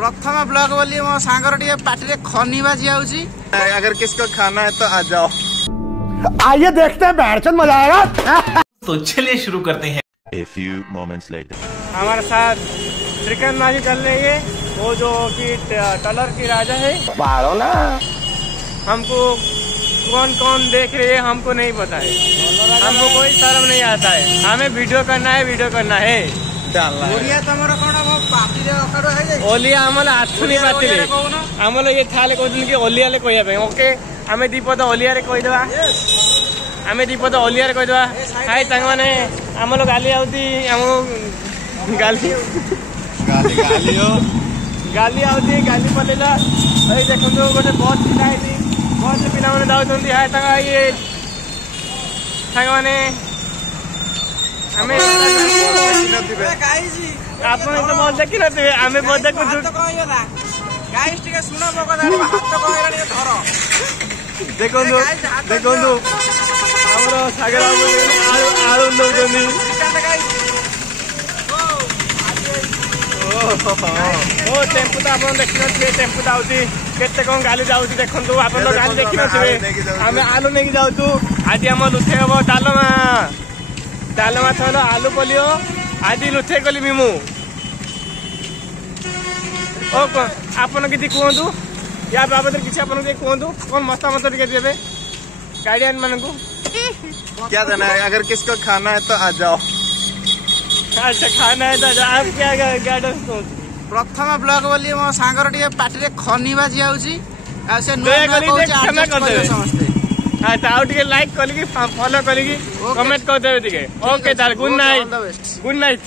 प्रथम ब्लॉग बोली मो सांगर टिके पार्टी खनी बाजी आउची। अगर किसको खाना है तो आ जाओ। आइए देखते हैं बैठचंद मजा आएगा। तो चलिए शुरू करते हैं। A few moments later. हमारे साथ चिकनबाजी कर रही है वो जो कि टलर की राजा है। बारो ना हमको कौन कौन देख रहे हैं हमको नहीं पता है, हमको कोई शर्म नहीं आता है। हमें वीडियो करना है ओलिया तमरो कोन पार्टी रे अकाडो है जे ओलिया हमला आथुनी पातिले हमला ये थाले कहउन कि ओलिया ले कहया पे ओके हमें दीपद ओलिया रे कहि देबा हमें दीपद ओलिया रे कहि देबा हाय तंग माने हमलो गाली आउती हम गाली आउती गाली पलेला भाई देखो गोटे बस छिटाइली बस पिला माने दाउतंती हाय तंग ये तंग माने हमें ଆପଣ ତ ଭଲ ଦେଖି ନଥିବେ ଆମେ ବୋଧେ ଦେଖନ୍ତୁ ଦେଖନ୍ତୁ ଆମର ସାଗର ଆଳୁ ନଉଛନ୍ତି। ଓ ଟେମ୍ପୁ ତ ଆପଣ ଦେଖିନଥିବେ ଟେମ୍ପୁ ଯାଉଛି କେତେ କଣ ଗାଲି ଯାଉଛି ଦେଖନ୍ତୁ ଆପଣ ତ ଗାଲି ଦେଖିନଥିବେ। ଆମେ ଆଳୁ ନେଇକି ଯାଉଛୁ ଆଜି ଆମ ଲୁଚେଇ ହବ ଡାଲମା ଥଲ ଆଲୁ ପଲିଓ ଆଜି ଲୁଚେଇ କଲି ମୁଁ। ଓ ଆପଣ କିଛି କୁହନ୍ତୁ ୟା ବାବଦରେ କିଛି ଆପଣ ଟିକେ କୁହନ୍ତୁ କଣ ମତାମତ ଟିକେ ଦେବେ ଗାର୍डियन मानू। क्या देना है? अगर किसको खाना है तो आ जाओ। अच्छा खाना है तो आप क्या गाइडेंस दो? प्रथम ब्लॉग बोली मो सांगर टिके पार्टी खनी बाजी आउची आ से क्षमा कर देबे समझते। अच्छा आउ टिके लाइक करिकी फॉलो करिकी कमेंट कर देबे टिके। Okay good night.